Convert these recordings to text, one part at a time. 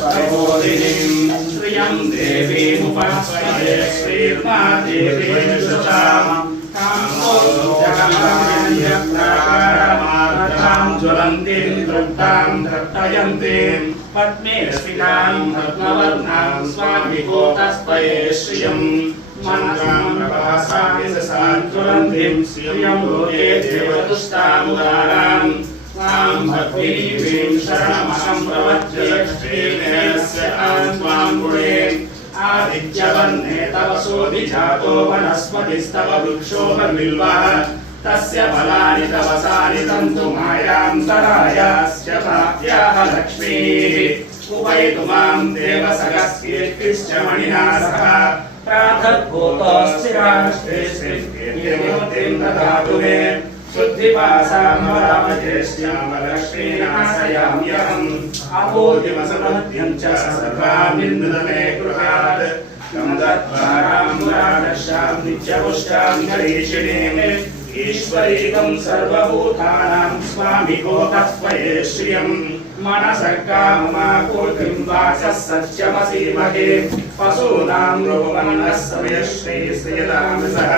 प्रबोधिनीं श्रियं देवीमुपास्महे श्रीर्मादेवीं शुचाम् ज्वलन्तीं तृप्तां धर्तयन्तीं पद्मे स्थितां रत्नवर्णां स्वामिभूतस्त्वये श्रियं मन्त्रां प्रभासां ज्वलन्तीं श्रियं लोके देवतुष्टामुदारां स्वां भद्रीवीं शरणमहं प्रवच्ये श्रीमेस्य त्वां गुणे आदित्यवर्णे तव सोऽभिजातो वनस्पतिस्तव वृक्षो बिल्वः तस्य फलानि तवसानि तन्तु मायान्तरायास्य प्राप्याः लक्ष्मीः उपैतु मां देवसगस्कीर्तिश्च मणिना सह प्रातर्भूतोऽस्तिराष्टेष्टिं ददातु मे शुद्धिपासामरामजेष्यामलक्ष्मीनाशयाम्यहम् अबोधिमसमध्यं च सर्वामिन्दमे गृहात् कमदद्वारां नित्यपुष्टां गरीषिणीम् ईश्वरीकं सर्वभूतानां स्वामिभूतस्त्वये श्रियम् मनसः काममापूर्तिं वाचः सत्यमसीमहे पशूनां रोमन्नः समयश्रीश्रियतामसः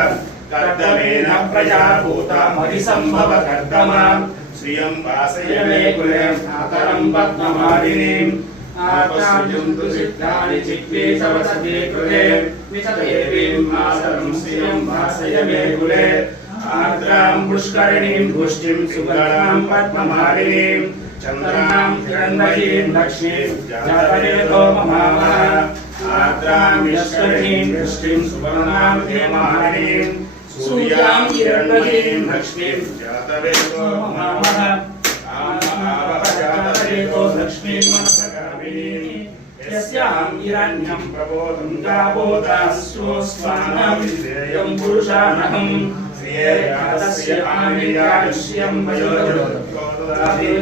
कर्दमेन प्रजाभूतामभिसम्भव कर्दमां श्रियं वासय मे कुले मातरं पद्ममालिनीम् आत्मायुन्तु सिद्धानि चित्ते च वसते कृते विसदेवीं मातरं श्रियं वासय मे कुले आर्द्रां पुष्करिणीं पुष्टिं सुगरां पद्ममालिनीं चन्द्रां हिरण्मयीं लक्ष्मीं जातवेदो ममावः आर्द्रां पुष्करिणीं पुष्टिं सुवर्णां हेमालिनीं सूर्यां हिरण्मयीं लक्ष्मीं जातवेदो ममावः जातवेदो लक्ष्मीं मनसगामिनीं यस्यां हिरण्यं प्रबोधं गावोदास्योस्मानं विधेयं पुरुषानहम् श्रियेयास्य आमिर्याश्यं वयोर्गोदादि